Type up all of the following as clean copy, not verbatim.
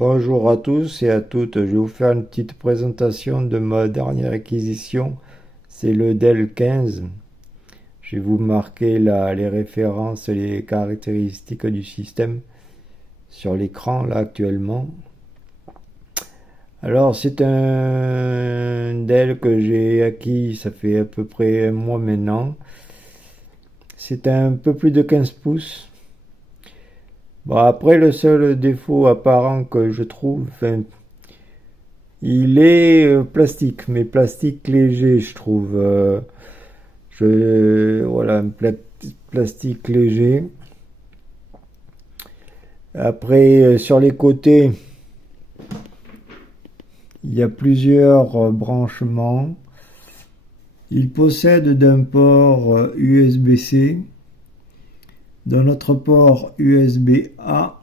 Bonjour à tous et à toutes, je vais vous faire une petite présentation de ma dernière acquisition, c'est le Dell 15. Je vais vous marquer les références, les caractéristiques du système sur l'écran là actuellement. Alors c'est un Dell que j'ai acquis, ça fait à peu près un mois maintenant. C'est un peu plus de 15 pouces. Bon, après le seul défaut apparent que je trouve, il est plastique, mais plastique léger, je trouve. Voilà, un plastique léger. Après, sur les côtés, il y a plusieurs branchements. Il possède d'un port USB-C, d'un autre port USB-A.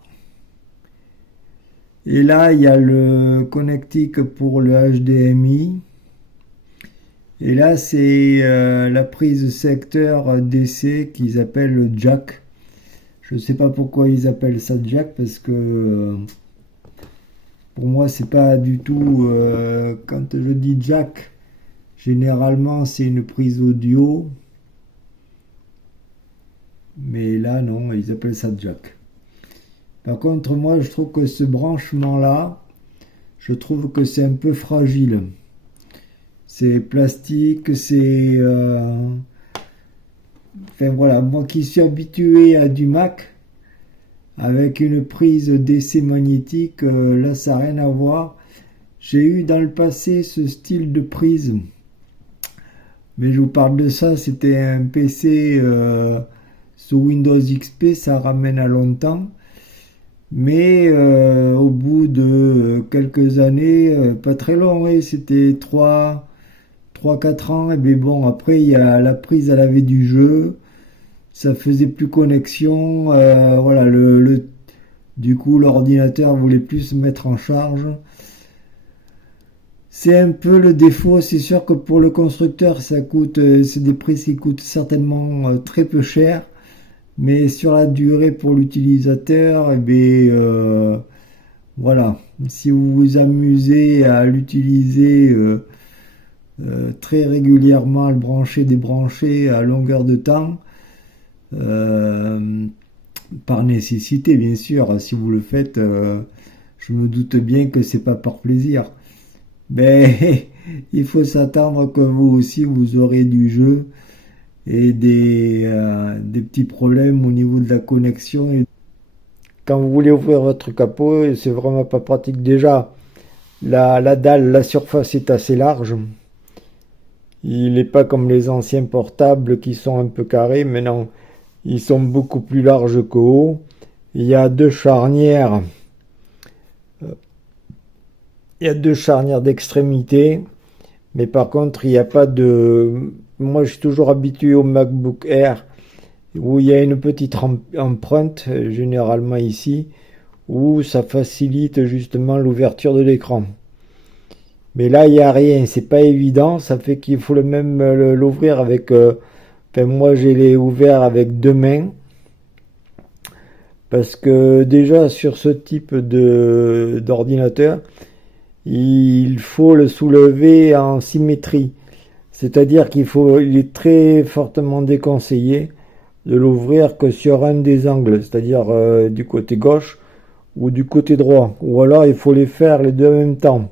Et là, il y a le connectique pour le HDMI. Et là, c'est la prise secteur DC qu'ils appellent le jack. Je ne sais pas pourquoi ils appellent ça jack, parce que pour moi, c'est pas du tout... quand je dis jack, généralement, c'est une prise audio. Mais là, non, ils appellent ça jack. Par contre, moi, je trouve que ce branchement-là, je trouve que c'est un peu fragile. C'est plastique, c'est... Enfin voilà, moi qui suis habitué à du Mac, avec une prise DC magnétique, là ça n'a rien à voir. J'ai eu dans le passé ce style de prise, mais je vous parle de ça, c'était un PC sous Windows XP, ça ramène à longtemps. Mais au bout de quelques années, pas très long, hein, c'était 3-4 ans, et bien bon, après il y a la prise à laver du jeu, ça faisait plus connexion, voilà, du coup l'ordinateur voulait plus se mettre en charge. C'est un peu le défaut, c'est sûr que pour le constructeur ça coûte, c'est des prix qui coûtent certainement très peu cher, mais sur la durée pour l'utilisateur, et bien voilà, si vous vous amusez à l'utiliser très régulièrement, à le brancher, débrancher à longueur de temps, par nécessité bien sûr, si vous le faites, je me doute bien que c'est pas par plaisir, mais il faut s'attendre que vous aussi vous aurez du jeu et des petits problèmes au niveau de la connexion. Et quand vous voulez ouvrir votre capot, c'est vraiment pas pratique. Déjà, la dalle, la surface est assez large. Il n'est pas comme les anciens portables qui sont un peu carrés. Maintenant, ils sont beaucoup plus larges que haut. Il y a deux charnières. Il y a deux charnières d'extrémité. Mais par contre, il n'y a pas de... Moi, je suis toujours habitué au MacBook Air où il y a une petite empreinte, généralement ici, où ça facilite justement l'ouverture de l'écran. Mais là, il n'y a rien, c'est pas évident, ça fait qu'il faut même l'ouvrir avec... Enfin, moi, je l'ai ouvert avec deux mains, parce que déjà, sur ce type d'ordinateur, il faut le soulever en symétrie. C'est-à-dire il est très fortement déconseillé de l'ouvrir que sur un des angles, c'est-à-dire du côté gauche ou du côté droit. Ou alors, il faut les faire les deux en même temps.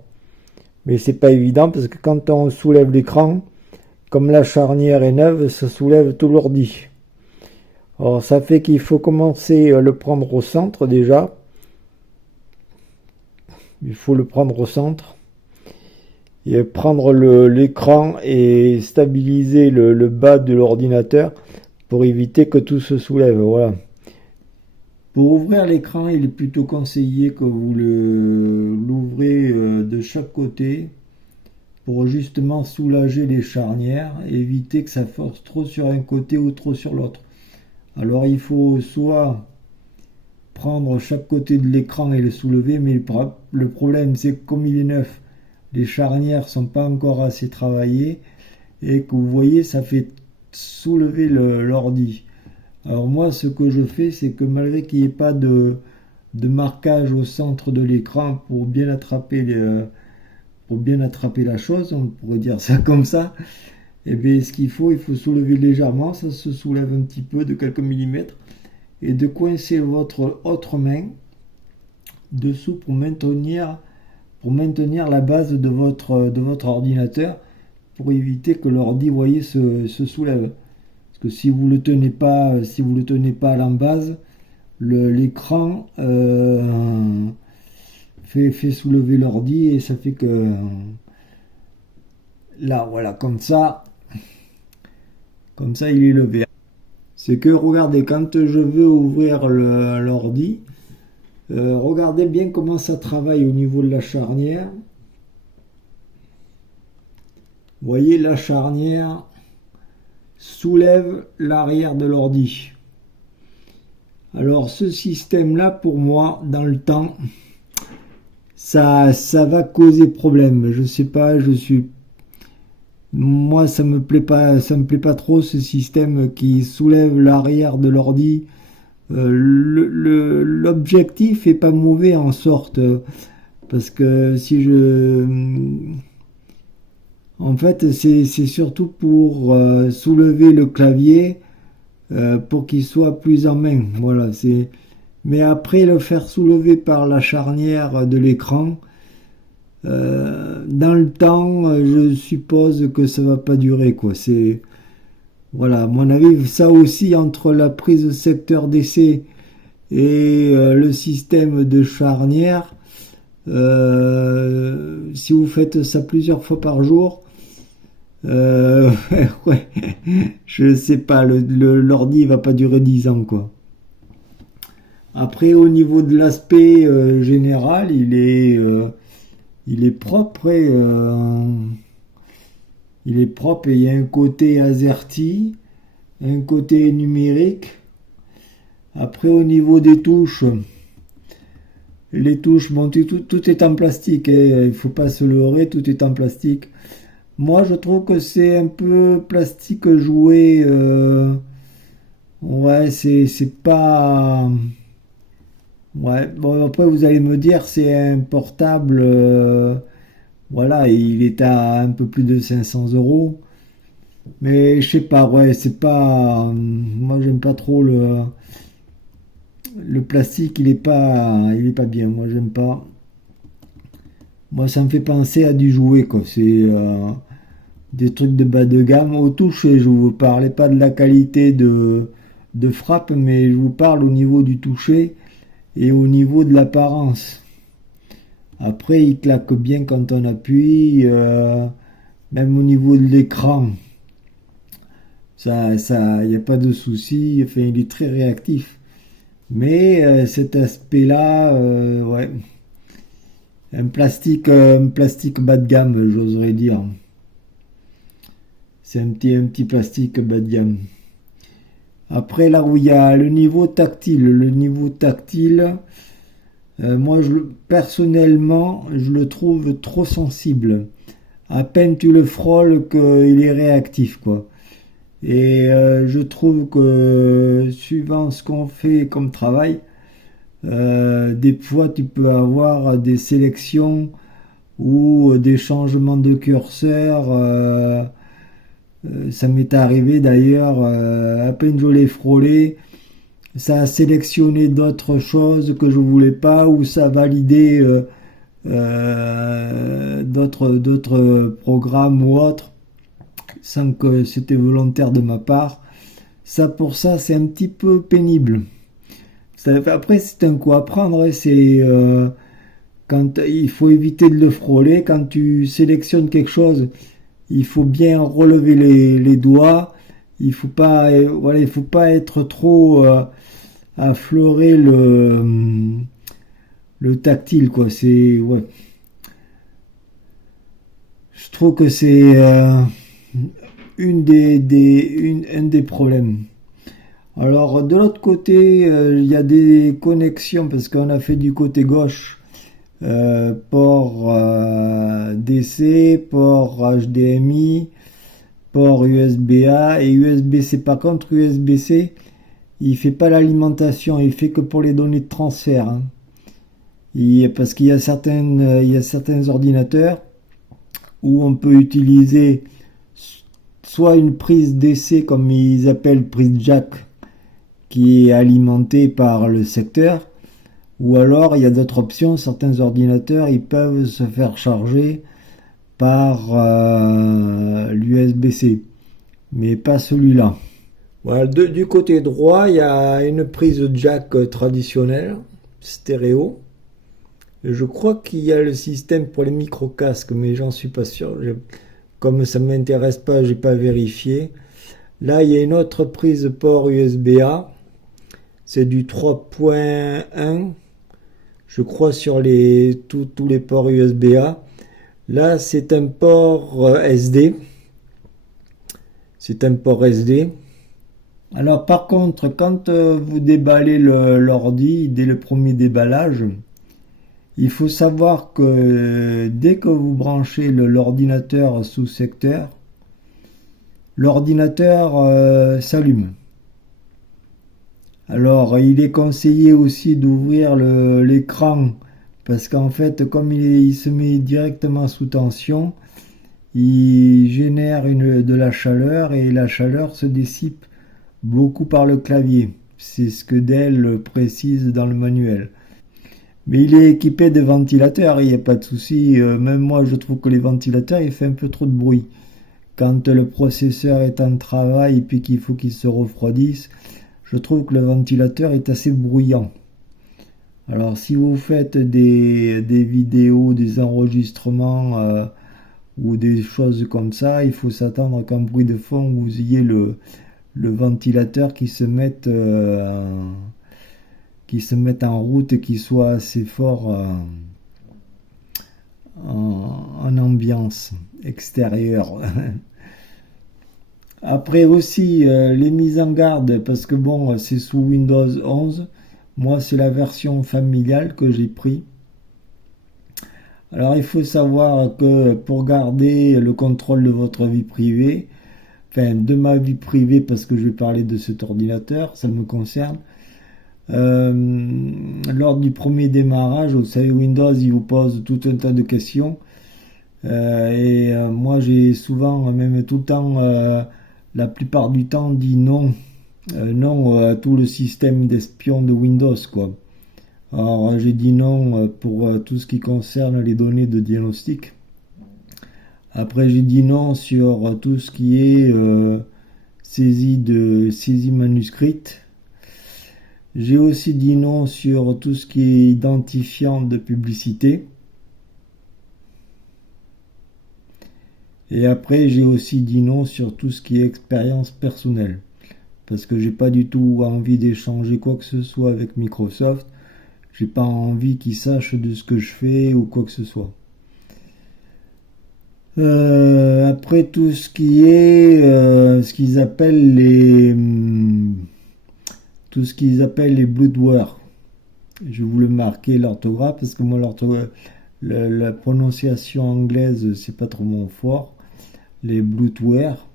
Mais c'est pas évident parce que quand on soulève l'écran, comme la charnière est neuve, ça soulève tout l'ordi. Alors ça fait qu'il faut commencer à le prendre au centre déjà. Il faut le prendre au centre. Et prendre l'écran et stabiliser le bas de l'ordinateur pour éviter que tout se soulève. Voilà. Pour ouvrir l'écran, il est plutôt conseillé que vous l'ouvrez de chaque côté pour justement soulager les charnières, éviter que ça force trop sur un côté ou trop sur l'autre. Alors il faut soit prendre chaque côté de l'écran et le soulever, mais le problème c'est que comme il est neuf, les charnières sont pas encore assez travaillées et que vous voyez ça fait soulever l'ordi. Alors moi ce que je fais c'est que malgré qu'il n'y ait pas de de marquage au centre de l'écran pour bien attraper la chose, on pourrait dire ça comme ça. Et bien ce qu'il faut, il faut soulever légèrement, ça se soulève un petit peu de quelques millimètres, et de coincer votre autre main dessous pour maintenir la base de votre ordinateur, pour éviter que l'ordi, voyez, se soulève. Parce que si vous le tenez pas, à la base, l'écran fait soulever l'ordi, et ça fait que là, voilà, comme ça, il est levé. C'est que, regardez, quand je veux ouvrir l'ordi, regardez bien comment ça travaille au niveau de la charnière. Vous voyez, la charnière soulève l'arrière de l'ordi. Alors ce système-là, pour moi, dans le temps, ça va causer problème. Je sais pas, moi, ça me plaît pas trop, ce système qui soulève l'arrière de l'ordi. L'objectif est pas mauvais en sorte, parce que en fait, c'est surtout pour soulever le clavier, pour qu'il soit plus en main. Voilà, mais après, le faire soulever par la charnière de l'écran, dans le temps, je suppose que ça va pas durer, quoi. Voilà, à mon avis, ça aussi, entre la prise secteur d'essai et le système de charnière, si vous faites ça plusieurs fois par jour, ouais, je sais pas, l'ordi va pas durer 10 ans, quoi. Après, au niveau de l'aspect général, il est propre, il est propre, et il y a un côté AZERTY, un côté numérique. Après, au niveau des touches, les touches, bon, tout est en plastique, hein, il faut pas se leurrer, tout est en plastique. Moi, je trouve que c'est un peu plastique joué. Ouais, c'est pas. Ouais, bon, après, vous allez me dire, c'est un portable. Voilà, il est à un peu plus de 500 €. Mais je sais pas, ouais, c'est pas. Moi, j'aime pas trop le plastique, il est pas bien. Moi, j'aime pas. Moi, ça me fait penser à du jouet, quoi. C'est des trucs de bas de gamme. Au toucher, je vous parlais pas de la qualité de frappe, mais je vous parle au niveau du toucher et au niveau de l'apparence. Après, il claque bien quand on appuie, même au niveau de l'écran. Il n'y a pas de souci. Enfin, il est très réactif. Mais cet aspect-là, ouais, un plastique bas de gamme, j'oserais dire. C'est un petit plastique bas de gamme. Après, là où il y a le niveau tactile, moi, personnellement, je le trouve trop sensible. À peine tu le frôles qu'il est réactif, quoi. Et je trouve que suivant ce qu'on fait comme travail, des fois tu peux avoir des sélections ou des changements de curseur. Ça m'est arrivé d'ailleurs, à peine je l'ai frôlé, ça a sélectionné d'autres choses que je voulais pas, ou ça a validé d'autres programmes ou autres, sans que c'était volontaire de ma part. Pour ça, c'est un petit peu pénible. Après, c'est un coup à prendre, hein. Quand il faut éviter de le frôler. Quand tu sélectionnes quelque chose, il faut bien relever les doigts. Il faut pas, voilà, il faut pas être trop affleurer le tactile, quoi. Ouais. Je trouve que c'est un des problèmes. Alors de l'autre côté, il y a des connexions, parce qu'on a fait du côté gauche, port DC, port HDMI, port USB-A et USB-C. Par contre, USB-C, il fait pas l'alimentation, il fait que pour les données de transfert, hein. Parce qu'il y a certains ordinateurs où on peut utiliser soit une prise DC comme ils appellent prise jack qui est alimentée par le secteur, ou alors il y a d'autres options, certains ordinateurs ils peuvent se faire charger par l'USB-C, mais pas celui-là. Voilà, du côté droit, il y a une prise jack traditionnelle, stéréo. Je crois qu'il y a le système pour les micro-casques, mais j'en suis pas sûr. Comme ça ne m'intéresse pas, j'ai pas vérifié. Là, il y a une autre prise port USB-A. C'est du 3.1. Je crois sur tous les ports USB-A. Là, c'est un port SD. C'est un port SD. Alors par contre, quand vous déballez l'ordi, dès le premier déballage, il faut savoir que dès que vous branchez l'ordinateur sous secteur, l'ordinateur s'allume. Alors il est conseillé aussi d'ouvrir l'écran parce qu'en fait comme il se met directement sous tension, il génère de la chaleur et la chaleur se dissipe beaucoup par le clavier. C'est ce que Dell précise dans le manuel. Mais il est équipé de ventilateurs, il n'y a pas de souci. Même moi, je trouve que les ventilateurs, il fait un peu trop de bruit. Quand le processeur est en travail et puis qu'il faut qu'il se refroidisse, je trouve que le ventilateur est assez bruyant. Alors, si vous faites des vidéos, des enregistrements ou des choses comme ça, il faut s'attendre qu'en bruit de fond, vous ayez le ventilateur qui se mette en route et qui soit assez fort en ambiance extérieure. Après aussi les mises en garde, parce que bon, c'est sous Windows 11. Moi, c'est la version familiale que j'ai pris. Alors, il faut savoir que pour garder le contrôle de votre vie privée, enfin de ma vie privée, parce que je vais parler de cet ordinateur, ça me concerne. Lors du premier démarrage, vous savez, Windows, il vous pose tout un tas de questions. Moi, j'ai souvent, même tout le temps, la plupart du temps, dit non. Non à tout le système d'espion de Windows, quoi. Alors, j'ai dit non pour tout ce qui concerne les données de diagnostic. Après, j'ai dit non sur tout ce qui est saisie manuscrite. J'ai aussi dit non sur tout ce qui est identifiant de publicité. Et après, j'ai aussi dit non sur tout ce qui est expérience personnelle. Parce que j'ai pas du tout envie d'échanger quoi que ce soit avec Microsoft. J'ai pas envie qu'ils sachent de ce que je fais ou quoi que ce soit. Après tout ce qui est ce qu'ils appellent les bloodware. Je voulais marquer l'orthographe parce que moi la prononciation anglaise c'est pas trop mon fort. Les bloodware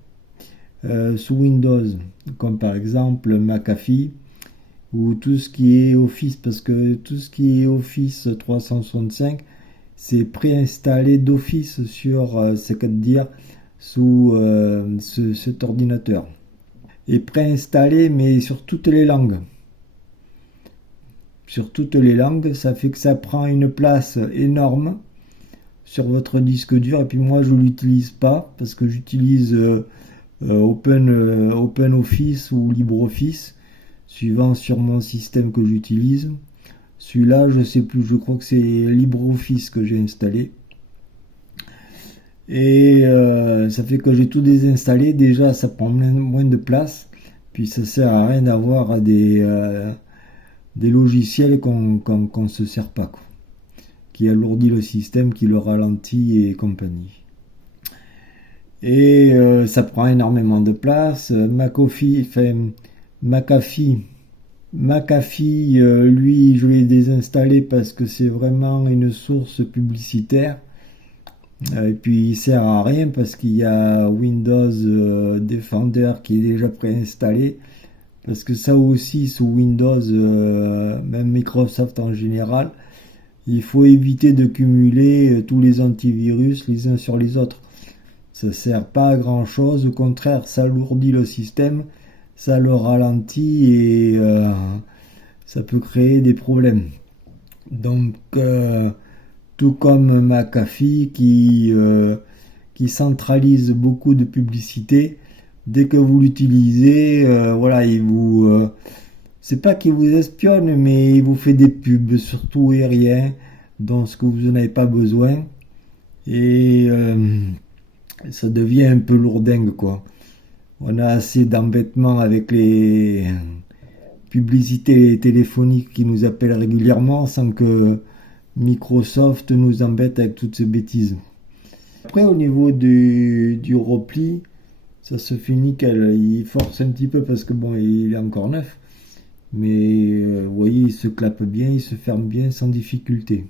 sous Windows, comme par exemple McAfee ou tout ce qui est Office, parce que tout ce qui est Office 365 c'est préinstallé d'office sur sous cet ordinateur. Et préinstallé mais sur toutes les langues. Sur toutes les langues, ça fait que ça prend une place énorme sur votre disque dur. Et puis moi je l'utilise pas parce que j'utilise OpenOffice ou LibreOffice suivant sur mon système que j'utilise. Celui-là, je sais plus, je crois que c'est LibreOffice que j'ai installé. Et ça fait que j'ai tout désinstallé. Déjà, ça prend moins de place. Puis ça sert à rien d'avoir des logiciels qu'on se sert pas, quoi. Qui alourdit le système, qui le ralentit et compagnie. Et ça prend énormément de place. McAfee, lui, je l'ai désinstallé parce que c'est vraiment une source publicitaire. Et puis il sert à rien parce qu'il y a Windows Defender qui est déjà préinstallé. Parce que ça aussi, sous Windows, même Microsoft en général, Il faut éviter de cumuler tous les antivirus les uns sur les autres. Ça sert pas à grand chose, au contraire, ça alourdit le système, ça le ralentit et ça peut créer des problèmes. Donc, tout comme McAfee qui centralise beaucoup de publicité, dès que vous l'utilisez, voilà, c'est pas qu'il vous espionne, mais il vous fait des pubs sur tout et rien, dans ce que vous n'avez pas besoin, et ça devient un peu lourdingue, quoi. On a assez d'embêtements avec les publicités téléphoniques qui nous appellent régulièrement sans que Microsoft nous embête avec toutes ces bêtises. Après, au niveau du repli, ça se fait nickel. Il force un petit peu parce que bon, il est encore neuf. Mais vous voyez, il se clappe bien, il se ferme bien sans difficulté.